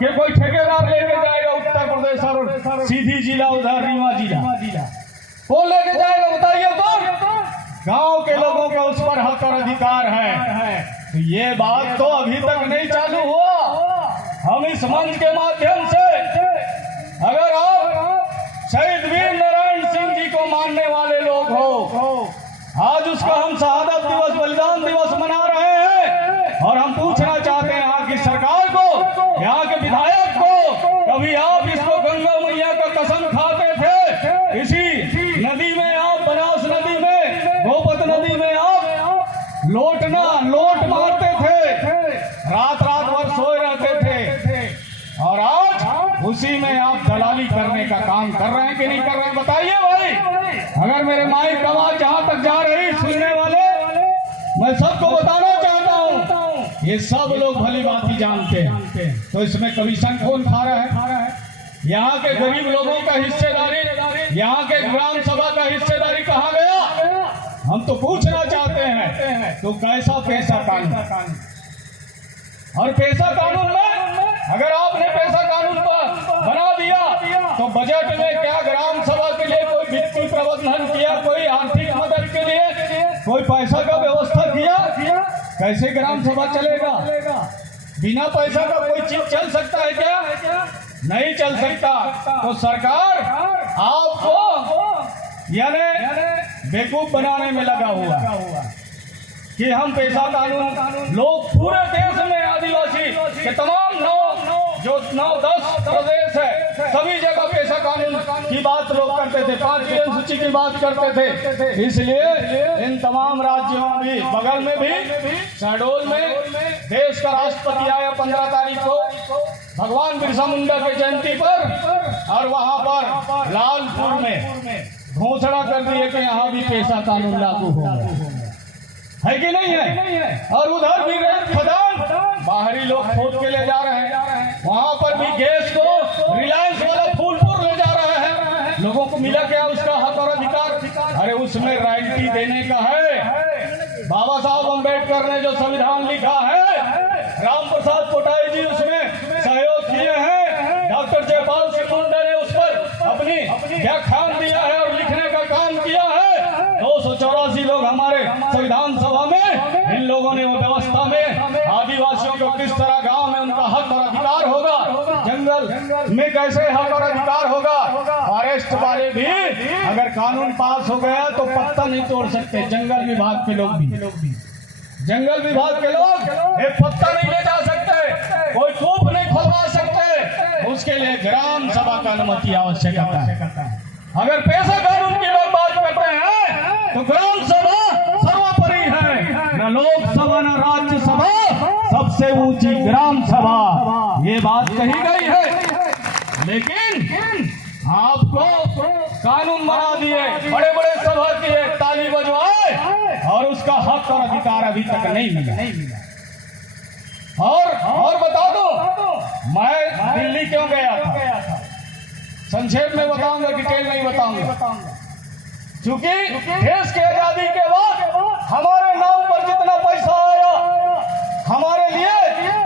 कि कोई ठेकेदार लेके जाएगा उत्तर प्रदेश और सीधी जिला उधर रीवा जिला, वो लेके जाएगा? बताइए तो गांव के लोगों का उस पर हक और अधिकार है। तो ये बात तो अभी तक नहीं चालू हुआ। हम इस मंच के माध्यम से अगर आप शहीद वीर नारायण सिंह जी को मानने वाले लोग हो, आज उसका हम शहादत दिवस, बलिदान दिवस मना रहे हैं, और हम पूछना चाहते हैं यहाँ की सरकार को, यहाँ के विधायक को, कभी आप इसको गंगा मैया का कसम खाते थे? इसी नदी में आप, बनास नदी में, गोपत नदी में आप लोट मारते थे, रात भर सोए रहते थे, और आज उसी में आप दलाली करने का काम कर रहे हैं कि नहीं कर रहे हैं? बताइए भाई। अगर मेरे माइक का आवाज जहां तक जा रही, सुनने वाले, मैं सबको बताना चाहता हूं, ये सब लोग भली भांति जानते हैं। तो इसमें कमीशन कौन खा रहा है? यहाँ के गरीब लोगों का हिस्सेदारी, यहाँ के ग्राम सभा का हिस्सेदारी कहाँ गया? हम तो पूछना चाहते हैं। तो कैसा पैसा कानून? और पैसा कानून में अगर आपने पैसा कानून बना दिया, तो बजट में क्या ग्राम सभा के लिए कोई वित्तीय प्रबंधन किया? कोई आर्थिक मदद के लिए कोई पैसा का व्यवस्था किया? कैसे ग्राम सभा चलेगा? बिना पैसा का कोई चीज चल सकता है क्या? नहीं चल सकता। तो सरकार आपको यानी बेवकूफ बनाने में लगा हुआ कि हम पैसा कानून, लोग पूरे देश में आदिवासी के तमाम 9-10 प्रदेश है, सभी जगह पैसा कानून की बात लोग करते थे, 5वीं अनुसूची की बात करते थे। इसलिए इन तमाम राज्यों में भी, बगल में भी शहडोल में देश का राष्ट्रपति आया 15 तारीख को भगवान बिरसा मुंडा के जयंती पर, और वहां पर लालपुर में घोषणा कर दी है कि यहाँ भी पैसा कानून लागू होगा। है कि नहीं है? और उधर भी खदान बाहरी लोग खोद के ले जा रहे हैं, वहां पर भी गैस को रिलायंस वाला फूलपुर ले जा रहा है। लोगों को मिला क्या उसका हक और अधिकार? अरे उसमें रॉयल्टी देने का है। बाबा साहब अम्बेडकर ने जो संविधान लिखा है, राम प्रसाद कोटाई जी उसमें सहयोग किए हैं, डॉक्टर जयपाल सिंह मुंडा ने उस पर अपनी व्याख्यान दिया है और लिखने का काम किया है। 284 लोग हमारे संविधान सभा में, इन लोगों ने वो व्यवस्था में आदिवासियों को किस तरह गांव में उनका हक और अधिकार होगा, जंगल में कैसे हक और अधिकार होगा। फॉरेस्ट वाले भी अगर कानून पास हो गया तो पत्ता नहीं तोड़ सकते। जंगल विभाग के लोग भी जंगल विभाग के लोग एक पत्ता नहीं ले जा सकते, कोई कूप नहीं खुलवा सकते। उसके लिए ग्राम सभा का अनुमति आवश्यक है। अगर पैसा कानून की लोग बात करते हैं तो ग्राम सभा सर्वोपरि है, न लोकसभा न राज्यसभा, सबसे ऊंची ग्राम सभा, ये बात कही गई है। लेकिन आपको कानून बना दिए, बड़े बड़े सभा किए, ताली बजवाए, और उसका हक और अधिकार अभी तक नहीं मिला। और बता दो, मैं दिल्ली क्यों गया था? संक्षेप में बताऊंगा, डिटेल नहीं बताऊंगा। क्योंकि देश की आजादी के बाद हमारे नाम पर जितना पैसा आया, हमारे लिए,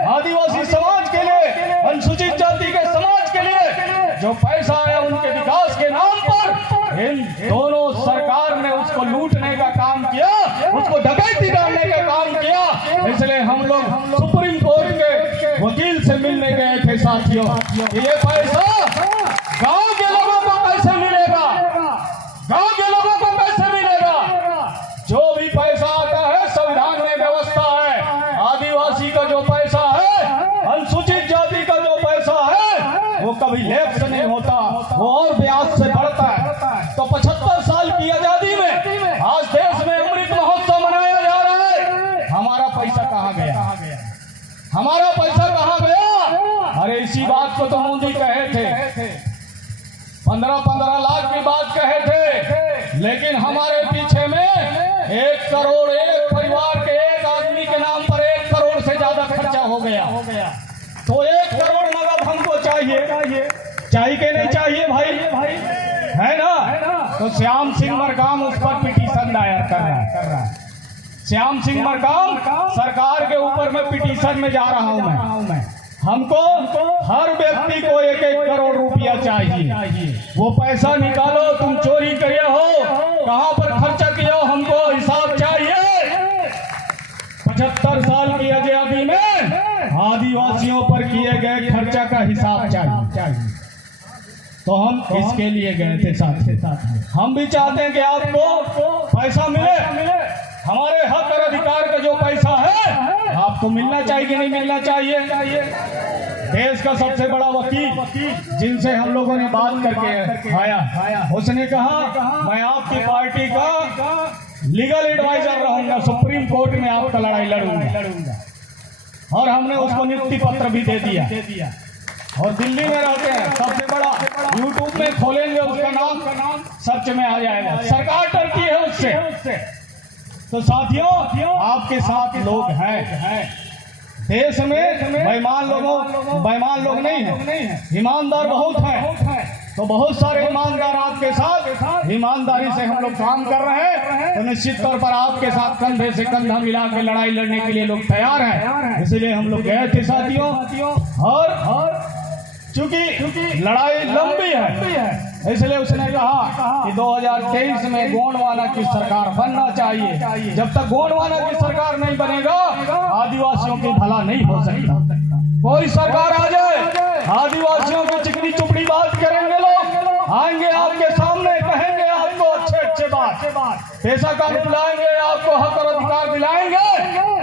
आदिवासी समाज के लिए, अनुसूचित जाति के समाज के लिए जो पैसा आया, उनके विकास के नाम पर इन दोनों सरकार ने उसको लूटने का काम किया, उसको डकैती करने का काम किया। इसलिए हम लोग सुप्रीम कोर्ट के वकील से मिलने गए थे साथियों। ये पैसा गांव के लोगों को कैसे मिलेगा? गांव के लोगों को कैसे मिलेगा? जो भी पैसा आता है, संविधान में व्यवस्था है, आदिवासी का जो पैसा है, अनुसूचित जाति का जो पैसा है, वो कभी लेफ्ट से नहीं होता, वो और ब्याज से बढ़ता है। तो 75 साल की आजादी में आज देश में अमृत महोत्सव मनाया जा रहा है। हमारा पैसा कहाँ गया? हमारा पैसा कहाँ गया? अरे इसी बात को तो मोदी कहे थे, 15-15 लाख की बात कहे थे, लेकिन हमारे पीछे में 1 करोड़, एक परिवार के एक आदमी के नाम पर 1 करोड़ से ज्यादा खर्चा हो गया। तो 1 करोड़ नगद हमको चाहिए कि नहीं चाहिए भाई? है ना? तो श्याम सिंह मरकाम उस पर पिटीशन दायर कर रहा है। श्याम सिंह मरकाम सरकार के ऊपर मैं पिटीशन में जा रहा हूं मैं। हमको हर व्यक्ति को 1-1 करोड़ रुपया चाहिए। वो पैसा निकालो, तुम चोरी किए हो, कहाँ पर खर्चा किया हो, हमको हिसाब चाहिए। 75 साल की आजादी में आदिवासियों पर किए गए खर्चा का हिसाब चाहिए। तो हम इसके लिए गए थे साथ। हम भी चाहते हैं कि आपको पैसा मिले, हमारे हक और अधिकार का जो पैसा है आपको मिलना चाहिए कि नहीं मिलना चाहिए। देश का सबसे बड़ा वकील जिनसे हम लोगों ने बात करके आया, उसने कहा मैं आपकी पार्टी का लीगल एडवाइजर रहूंगा, सुप्रीम कोर्ट में आपका लड़ाई लड़ूंगा। और हमने उसको नियुक्ति पत्र भी दे दिया। और दिल्ली में रहते हैं, सबसे बड़ा यूट्यूब में खोलेंगे उसका नाम सर्च में आ जाएगा। सरकार डरती है उससे। तो साथियों, आपके साथ लोग हैं देश में, बेईमान लोग नहीं है, ईमानदार बहुत हैं। तो बहुत सारे ईमानदार आपके साथ ईमानदारी से हम लोग काम कर रहे हैं। तो निश्चित तौर पर आपके साथ कंधे से कंधा मिला के लड़ाई लड़ने के लिए लोग तैयार हैं। इसलिए हम लोग गए थे साथियों। और चूंकि लड़ाई लंबी है, इसलिए उसने कहा कि 2023 में गोंडवाना की सरकार बनना चाहिए। जब तक गोंडवाना की सरकार नहीं बनेगा, आदिवासियों की भला नहीं हो सकता। कोई सरकार आ जाए, आदिवासियों की चिकनी चुपड़ी बात करेंगे लोग, आएंगे आपके सामने, कहेंगे आपको अच्छे बात, पैसा कानून लाएंगे, आपको हक और अधिकार दिलाएंगे,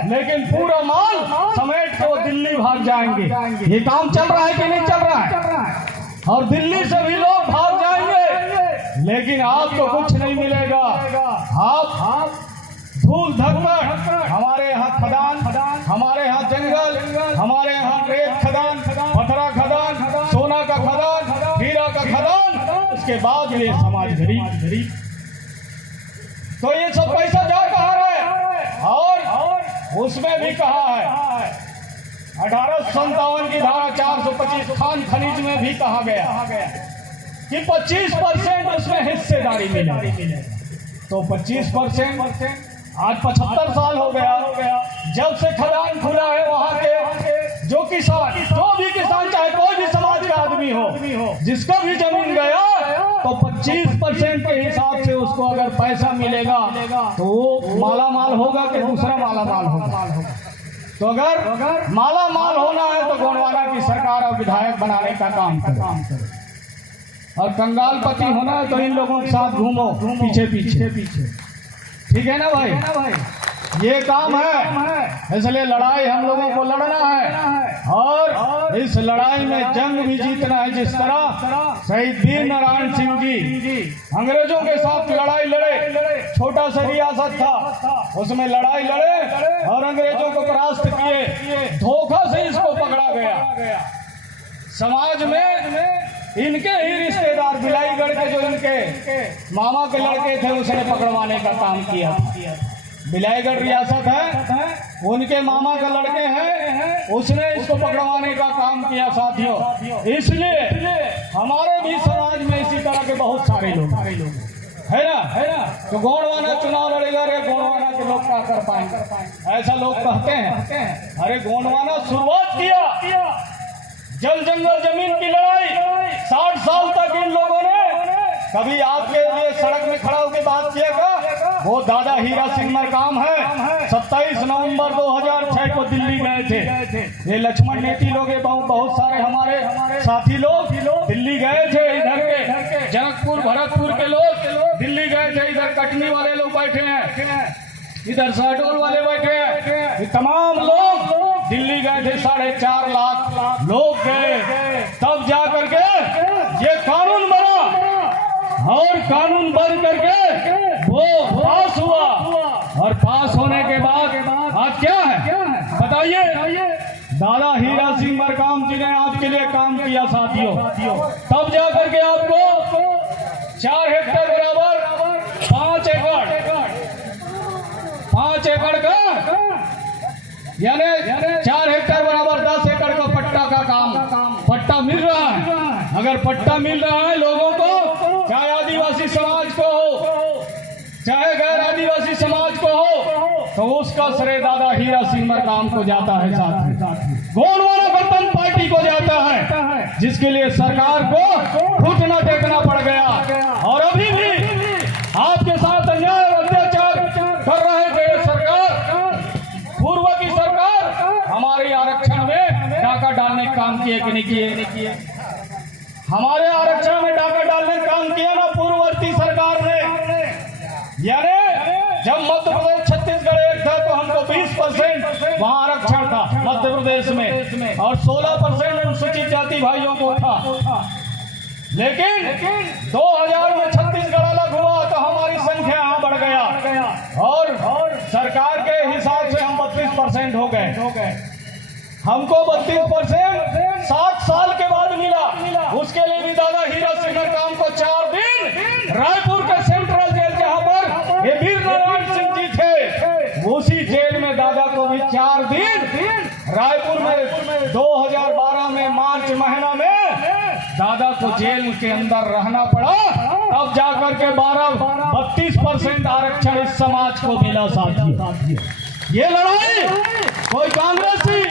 लेकिन पूरा माल समेट के वो दिल्ली भाग जाएंगे। ये काम चल रहा है कि नहीं चल रहा है? और दिल्ली से भी लोग भाग जाएंगे, लेकिन आपको कुछ नहीं मिलेगा। आप धूल धक्कड़, हमारे यहाँ खदान, हमारे यहाँ जंगल, हमारे यहाँ रेत खदान, पथरा खदान, सोना का खदान, हीरा का खदान, उसके बाद ये समाज गरीब। तो ये सब पैसा जा कहाँ रहा है? और उसमें भी कहा है 1857 की धारा 425 खान खनीज में भी कहा गया कि 25% उसमें हिस्सेदारी मिले। तो 25%, आज 75 साल हो गया जब से खदान खुला है। वहाँ के जो भी किसान चाहे कोई भी समाज का आदमी हो, जिसका भी जमीन गया, तो 25% के हिसाब से उसको अगर पैसा मिलेगा तो वो माला माल होगा कि दूसरा माला माल होगा। तो अगर माला माल होना है तो गोंडवाना की सरकार और विधायक बनाने का काम करे, और कंगालपति होना है तो इन लोगों के साथ घूमो पीछे। ठीक है ना भाई? ये काम है, इसलिए लड़ाई हम लोगों को लड़ना है। और इस लड़ाई में जंग भी जीतना है। जिस तरह शहीद वीर नारायण सिंह जी अंग्रेजों के साथ लड़ाई लड़े, छोटा सा रियासत था, उसमें लड़ाई लड़े और अंग्रेजों को परास्त किए। धोखा से इसको पकड़ा गया। समाज में इनके ही रिश्तेदार बिलाईगढ़ के जो इनके मामा के लड़के थे, उसने पकड़वाने का काम किया। बिलाईगढ़ रियासत है, उनके मामा के लड़के हैं, उसने इसको पकड़वाने का काम किया साथियों। इसलिए हमारे भी समाज में इसी तरह के बहुत सारे लोग है ना। तो गोंडवाना चुनाव लड़ेगा, अरे गोंडवाना के लोग क्या कर पाएंगे, ऐसा लोग कहते हैं। अरे गोंडवाना शुरुआत किया जल जंगल जमीन की लड़ाई। 60 साल तक इन लोगों ने कभी आपके लिए सड़क में खड़ा होकर बात किया का? वो दादा हीरा सिंह मरकाम है, 27 नवंबर 2006 को दिल्ली गए थे। ये लक्ष्मण नेती लोग, बहुत सारे हमारे साथी लोग दिल्ली गए थे। इधर के जनकपुर भरतपुर के लोग दिल्ली गए थे। इधर कटनी वाले लोग बैठे हैं, इधर शहडोल वाले बैठे हैं। ये तमाम लोग दिल्ली गए थे। 4.5 लाख लोग गए, तब जाकर के ये कानून बना। और कानून बन करके वो पास हुआ, और पास होने के बाद आज क्या है बताइए? दादा हीरा सिंह मरकाम जी ने आपके लिए काम किया साथियों। तब जाकर के आपको 4 हेक्टेयर बराबर 5 एकड़ का, यानी 4 हेक्टेयर बराबर 10 एकड़ का पट्टा मिल रहा है। अगर पट्टा मिल रहा है लोगों को, चाहे आदिवासी समाज को हो, चाहे गैर आदिवासी समाज को हो, तो उसका श्रेय दादा हीरा सिंह मरकाम को जाता है साथ में। गोंडवाना गणतंत्र पार्टी को जाता है, जिसके लिए सरकार को घुटना टेकना पड़ गया। और अभी भी आपके साथ अन्याय और अत्याचार कर रहे थे सरकार, पूर्व की सरकार। हमारे आरक्षण में डाका डालने का काम किए कि नहीं किए? हमारे आरक्षण में डाका डालने का काम किया ना पूर्ववर्ती सरकार ने। यानी जब मध्य प्रदेश छत्तीसगढ़ एक था तो हमको 20% वहाँ आरक्षण था मध्य प्रदेश में, और 16% अनुसूचित जाति भाइयों को था। लेकिन 2000 में छत्तीसगढ़ अलग हुआ तो हमारी संख्या यहाँ बढ़ गया, और सरकार के हिसाब से हम 32% हो गए। हमको 32% 60 साल के बाद मिला। उसके लिए भी दादा हीरा सिंह काम को 4 दिन रायपुर के सेंट्रल जेल, जहाँ पर ये वीर नारायण सिंह जी थे, उसी जेल में दादा को भी 4 दिन रायपुर में 2012 में मार्च महीना में दादा को जेल के अंदर रहना पड़ा। तब जाकर के 32% आरक्षण इस समाज को मिला। साथियों, ये लड़ाई कोई कांग्रेसी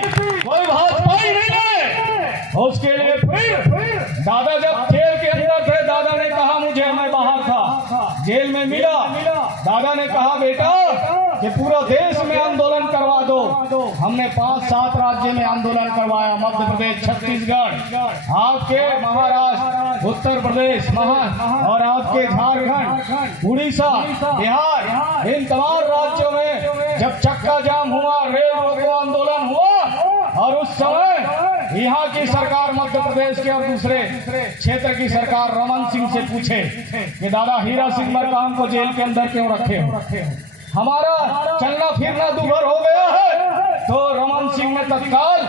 कोई भाजपा ही नहीं लड़े। उसके लिए फिर दादा जब जेल के अंदर थे, दादा ने कहा मुझे, मैं बाहर था, जेल में मिला, दादा ने कहा बेटा कि पूरा देश में आंदोलन करवा दो। हमने 5-7 राज्य में आंदोलन करवाया, मध्य प्रदेश, छत्तीसगढ़, आपके महाराष्ट्र, उत्तर प्रदेश, और आपके झारखंड, उड़ीसा, बिहार, इन तमाम राज्यों में जब चक्का जाम हुआ, रेल रोको आंदोलन हुआ, और उस समय यहाँ की सरकार मध्य प्रदेश के और दूसरे क्षेत्र की सरकार रमन सिंह से पूछे कि दादा हीरा सिंह मरकाम को जेल के अंदर क्यों रखे हो? हमारा चलना फिरना दूभर हो गया है। तो रमन सिंह ने तत्काल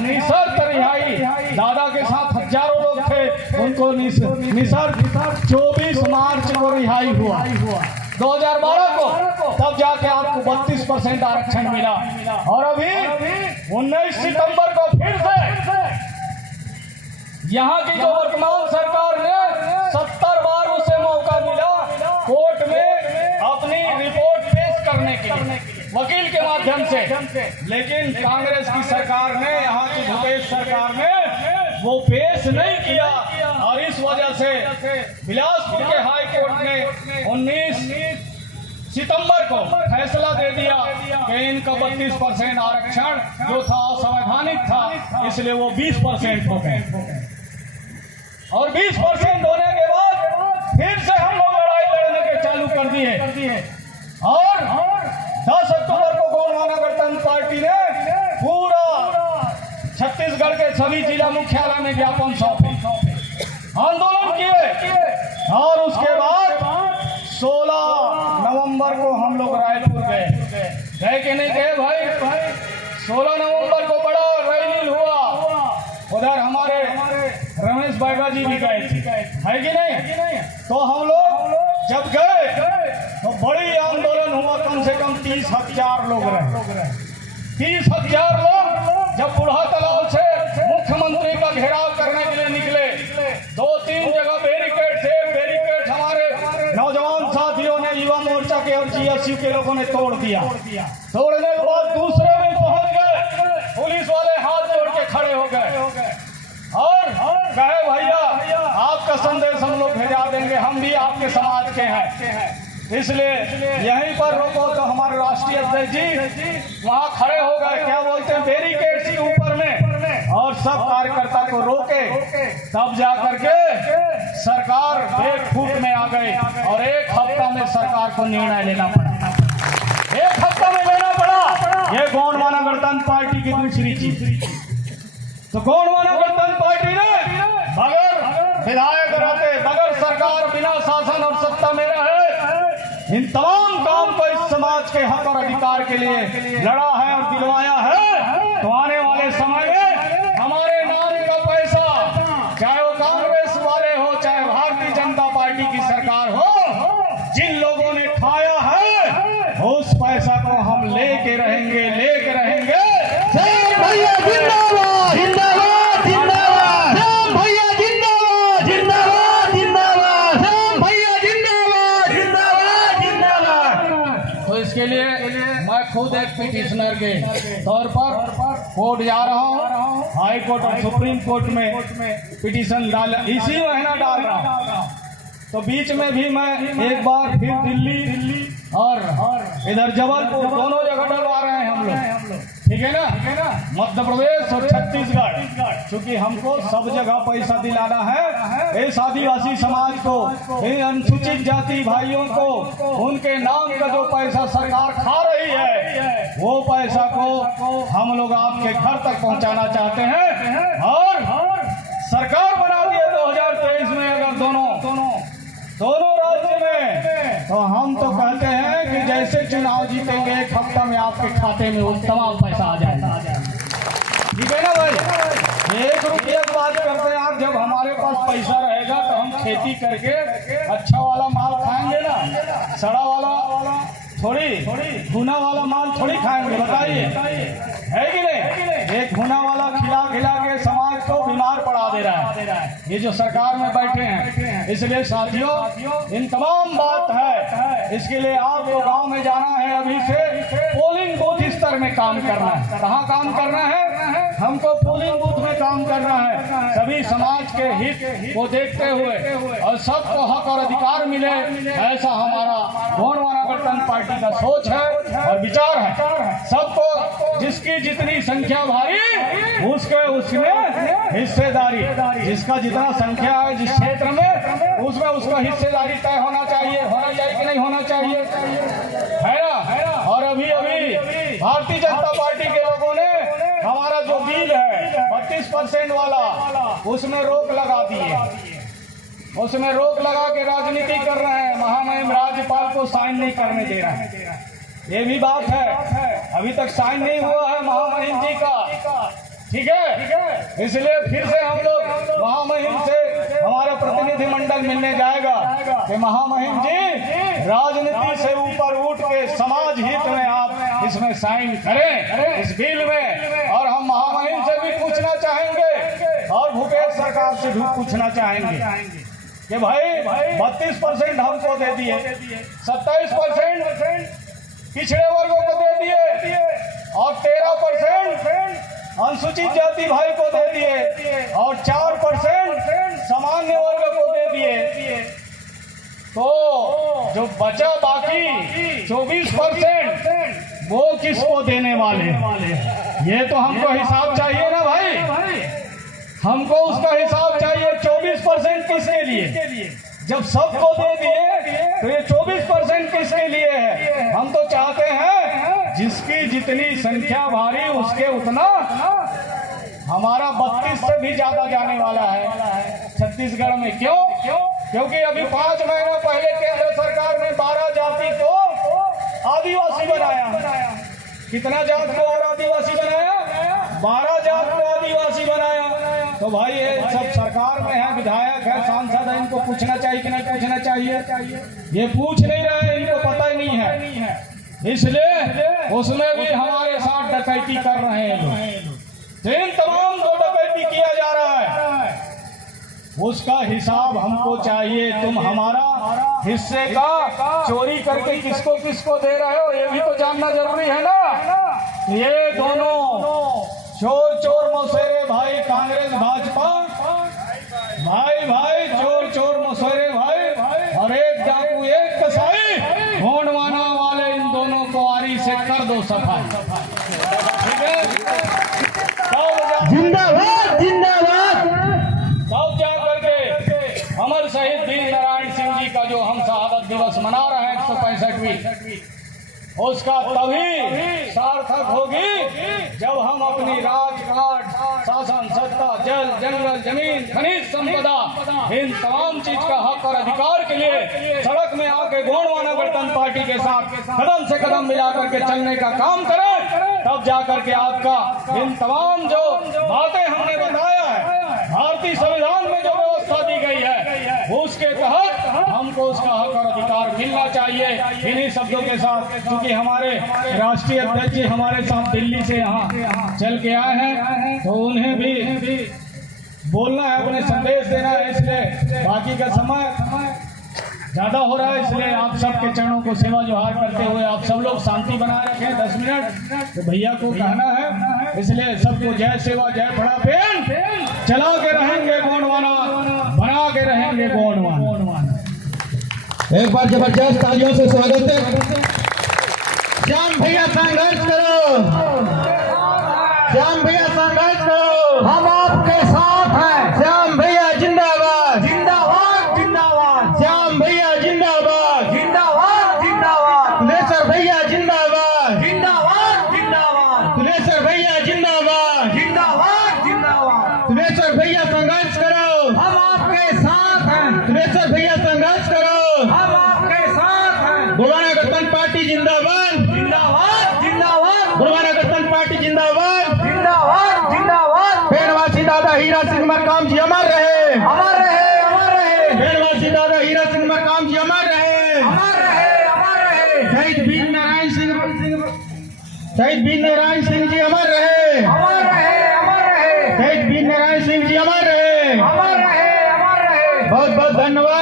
निशर्त रिहाई, दादा के साथ हजारों लोग थे, उनको निशर्त 24 मार्च को रिहाई हुआ 2012 को। तब जाके आपको 32% आरक्षण मिला। और अभी 19 सितंबर को फिर से यहाँ की जो वर्तमान सरकार ने 70 बार उसे मौका मिला कोर्ट में अपनी रिपोर्ट पेश करने के लिए वकील के माध्यम से, लेकिन कांग्रेस की सरकार ने, यहाँ की भूपेश सरकार ने वो पेश नहीं किया। और इस वजह से बिलासपुर के हाई कोर्ट ने 19 सितंबर को फैसला दे दिया कि इनका 32% आरक्षण जो था असंवैधानिक था, इसलिए वो 20% हो गए। और 20% होने के बाद फिर से हम लोग लड़ाई लड़ने के चालू कर दिए। और 10 अक्टूबर को गौड़वाना गणतंत्र पार्टी ने पूरा छत्तीसगढ़ के सभी जिला मुख्यालय में ज्ञापन सौंपे, आंदोलन किए। और उसके बाद 16 नवंबर को हम लोग रायपुर गए कि नहीं गए भाई? 16 नवंबर को बड़ा रैली हुआ, उधर हमारे रमेश बाबा जी भी गए थे, है कि नहीं? तो हम लोग जब गए तो बड़ी आंदोलन हुआ, कम से कम 30,000 लोग रहे। 30,000 लोग जब बूढ़ा तालाब से मुख्यमंत्री का घेराव करने के लिए निकले, 2-3 जगह बैरिकेड थे। बैरिकेड हमारे नौजवान साथियों ने, युवा मोर्चा के और GSU के लोगों ने तोड़ दिया। तोड़ने के बाद दूसरे में पहुंच गए, पुलिस वाले हाथ जोड़ के खड़े हो गए और कहे भैया आपका संदेश हम लोग भेजा देंगे, हम भी आपके समाज के हैं, इसलिए यहीं पर रोको। तो हमारे राष्ट्रीय अध्यक्ष जी वहाँ खड़े हो गए, क्या बोलते हैं, बैरिकेड के ऊपर में, और सब कार्यकर्ता को रोके। तब जाकर के सरकार एक फूट में आ गई और 1 हफ्ता में सरकार को निर्णय लेना पड़ा। 1 हफ्ता में लेना पड़ा। ये गौड़वाना गणतंत्र पार्टी की दूसरी चीज। तो गौड़वाना गणतंत्र पार्टी ने बगैर विधायक रहते, बगैर सरकार, बिना शासन और सत्ता में रहे, इन तमाम काम को इस समाज के हक और अधिकार के लिए लड़ा है और दिलवाया है। तो आने वाले समय में हमारे नाम का पैसा, चाहे वो कांग्रेस वाले हो, चाहे भारतीय जनता पार्टी की सरकार हो, जिन लोगों ने खाया है उस पैसा को हम लेके रहेंगे। भैया जिंदाबाद, जिंदाबाद, जिंदाबाद, भैया जिंदाबाद, जिंदाबाद, जिंदाबाद, भैया जिंदाबाद, जिंदाबाद, जिंदाबाद। तो इसके लिए मैं खुद एक पिटिशनर के तौर पर कोर्ट जा रहा हूँ हाई कोर्ट और सुप्रीम कोर्ट में पिटीशन इसी महीना डाल रहा हूँ। तो बीच में भी मैं एक बार फिर दिल्ली और इधर जबलपुर दोनों जगह डलवा रहे हैं हम लोग, ठीक है ना। मध्य प्रदेश और छत्तीसगढ़, क्योंकि हमको सब जगह पैसा दिलाना है इस आदिवासी समाज को, इन अनुसूचित जाति भाइयों को। उनके नाम का जो पैसा सरकार खा रही है वो पैसा को हम लोग आपके घर तक पहुंचाना चाहते हैं और सरकार बना दिए 2023 में अगर दोनों राज्य में, तो हम तो कहते हैं कि जैसे चुनाव जीतेंगे 1 हफ्ता में आपके खाते में वो तमाम पैसा आ जाएगा, ठीक है ना भाई। 1 रुपये की बात करते हैं यार, जब हमारे पास पैसा रहेगा तो हम खेती करके अच्छा वाला माल खाएंगे ना, सड़ा वाला थोड़ी भुना वाला माल थोड़ी खाएंगे, बताइए है कि नहीं। एक भुना वाला खिला के समाज को बीमार पड़ा दे रहा है ये जो सरकार में बैठे हैं। इसलिए साथियों, इन तमाम बात है, इसके लिए आपको गांव में जाना है, अभी से पोलिंग बूथ स्तर में काम करना है। कहाँ काम करना है? हमको पोलिंग बूथ में काम करना है, सभी समाज के हित को देखते हुए और सबको हक और अधिकार मिले, ऐसा हमारा गोंडवाना गणतंत्र पार्टी का सोच है और विचार है। सबको जिसकी जितनी संख्या भारी उसमें हिस्सेदारी, जिसका जितना संख्या है जिस क्षेत्र में उसमें उसका हिस्सेदारी तय होना चाहिए कि नहीं होना चाहिए, है ना। और अभी भारतीय जनता पार्टी के लोगों ने हमारा जो बिल है 32% वाला, उसमें रोक लगा दी है, उसमें रोक लगा के राजनीति कर रहे हैं। महामहिम राज्यपाल को साइन नहीं करने दे रहा है, ये भी बात है। अभी तक साइन नहीं हुआ है महामहिम जी का, ठीक है। इसलिए फिर से हम लोग महामहिम से हमारा प्रतिनिधिमंडल मिलने जाएगा कि महामहिम जी राजनीति से ऊपर उठ के समाज हित में आप इसमें साइन करें इस बिल में। और हम महामहिम से भी पूछना चाहेंगे और भूपेश सरकार से भी पूछना चाहेंगे कि भाई 32% हमको दे दिए, 27% पिछड़े वर्गों को दे दिए और 13% अनुसूचित जाति भाई को दे दिए और 4% सामान्य वर्ग को दे दिए, तो जो बचा बाकी 24% वो किसको देने वाले? ये तो हमको हिसाब चाहिए ना भाई, हमको उसका हिसाब चाहिए। 24% किसके लिए? जब सबको दे दिए तो ये 24% किसके लिए है? हम तो चाहते हैं जिसकी जितनी संख्या भारी उसके उतना, हमारा 32 से भी ज्यादा जाने वाला है छत्तीसगढ़ में। क्यों? क्योंकि अभी 5 महीना पहले केंद्र सरकार ने 12 जाति को आदिवासी बनाया। कितना जात को और आदिवासी बनाया? 12 जात को आदिवासी बनाया। तो भाई ये सब सरकार में है, विधायक है, सांसद है, इनको पूछना चाहिए कि नहीं पूछना चाहिए? ये पूछ नहीं रहे, इनको पता ही नहीं है, इसलिए उसमें भी हमारे साथ डकैती कर रहे हैं लोग। इन तमाम जो डकैती किया जा रहा है उसका हिसाब हमको चाहिए। तुम हमारा हिस्से का चोरी करके किसको किसको दे रहे हो ये भी तो जानना जरूरी है ना। ये दोनों चोर मौसेरे भाई, कांग्रेस भाजपा भाई चोर मौसेरे भाई और एक डाकू एक कसाई, गोंडवाना वाले, इन दोनों को आरी से कर दो सफाई, ठीक है। जिंदाबाद जिंदाबाद। तब जा करके अमर शहीद वीर नारायण सिंह जी का जो हम शहादत दिवस मना रहे हैं 165वीं, उसका तभी सार्थक होगी जब हम अपनी राजकाज, शासन, सत्ता, जल, जंगल, जमीन, खनिज संपदा, इन तमाम चीज का हक और अधिकार के लिए सड़क में आके गोंडवाना गणतंत्र पार्टी के साथ कदम से कदम मिला करके चलने का काम करें। तब जाकर के आपका इन तमाम जो बातें हमने बताया है, भारतीय संविधान में जो व्यवस्था दी गई है उसके तहत हमको उसका हक और अधिकार मिलना चाहिए। इन्हीं शब्दों के साथ, क्योंकि हमारे राष्ट्रीय अध्यक्ष जी हमारे साथ दिल्ली से यहाँ चल के आए हैं, तो उन्हें भी बोलना है, अपने संदेश देना है, इसलिए बाकी का समय ज्यादा हो रहा है, इसलिए आप सबके चरणों को सेवा जोहार करते हुए आप सब लोग शांति बनाए रखें 10 मिनट। तो भैया को कहना है इसलिए सबको जय सेवा जय बड़ा प्रेम, चला के रहेंगे गोंडवाना, बना के रहेंगे गोंडवाना। एक बार जबरदस्त तालियों से स्वागत है। श्याम भैया संघर्ष करो, श्याम भैया संघर्ष करो, हम आपके साथ हैं। श्याम भैया जिंदाबाद, जिंदाबाद, जिंदाबाद। श्याम भैया जिंदाबाद, जिंदाबाद, जिंदाबाद। तुलेश्वर भैया जिंदाबाद, जिंदाबाद, जिंदाबाद। तुलेश्वर भैया जिंदाबाद, जिंदाबाद, जिंदाबाद। तुलेश्वर भैया संघर्ष करो, हम आपके साथ हैं। तुलेश्वर भैया संघर्ष करो, हम आपके साथ हैं। गोंडवाना गठबंधन पार्टी जिंदाबाद, जिंदाबाद, जिंदाबाद। गोंडवाना गठबंधन पार्टी जिंदाबाद, जिंदाबाद, जिंदाबाद। बेनवासी दादा हीरा सिंह मरकाम जी अमर रहे, अमर रहे, अमर रहे। बेनवासी दादा हीरा सिंह मरकाम जी अमर रहे, अमर रहे, अमर रहे। शहीद वीर नारायण सिंह, शहीद वीर नारायण सिंह जी अमर रहे, अमर रहे, अमर रहे। शहीद वीर नारायण सिंह जी अमर रहे, अमर रहे, अमर रहे। बहुत बहुत धन्यवाद।